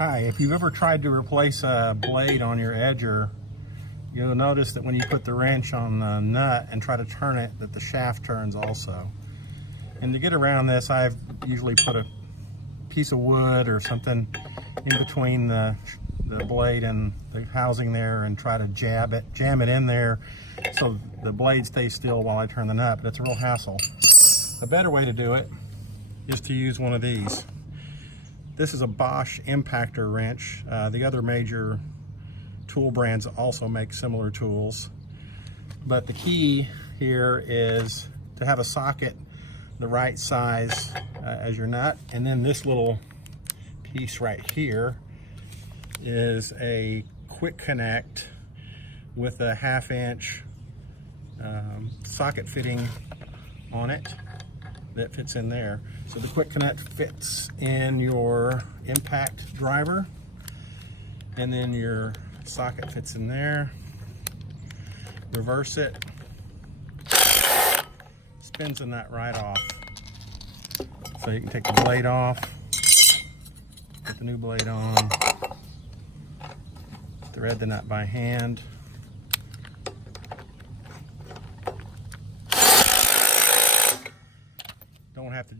Hi, if you've ever tried to replace a blade on your edger, you'll notice that when you put the wrench on the nut and try to turn it, that the shaft turns also. And to get around this, I've usually put a piece of wood or something in between the blade and the housing there and try to jam it in there so the blade stays still while I turn the nut, but it's a real hassle. A better way to do it is to use one of these. This is a Bosch impactor wrench. The other major tool brands also make similar tools. But the key here is to have a socket the right size as your nut. And then this little piece right here is a quick connect with a 1/2 inch socket fitting on it that fits in there. So the quick connect fits in your impact driver, and then your socket fits in there. Reverse it, spins the nut right off. So you can take the blade off, put the new blade on, thread the nut by hand. Don't have to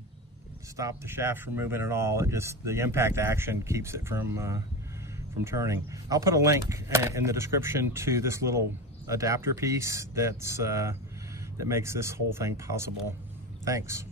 stop the shaft from moving at all. It just, the impact action keeps it from turning. I'll put a link in the description to this little adapter piece that makes this whole thing possible. Thanks.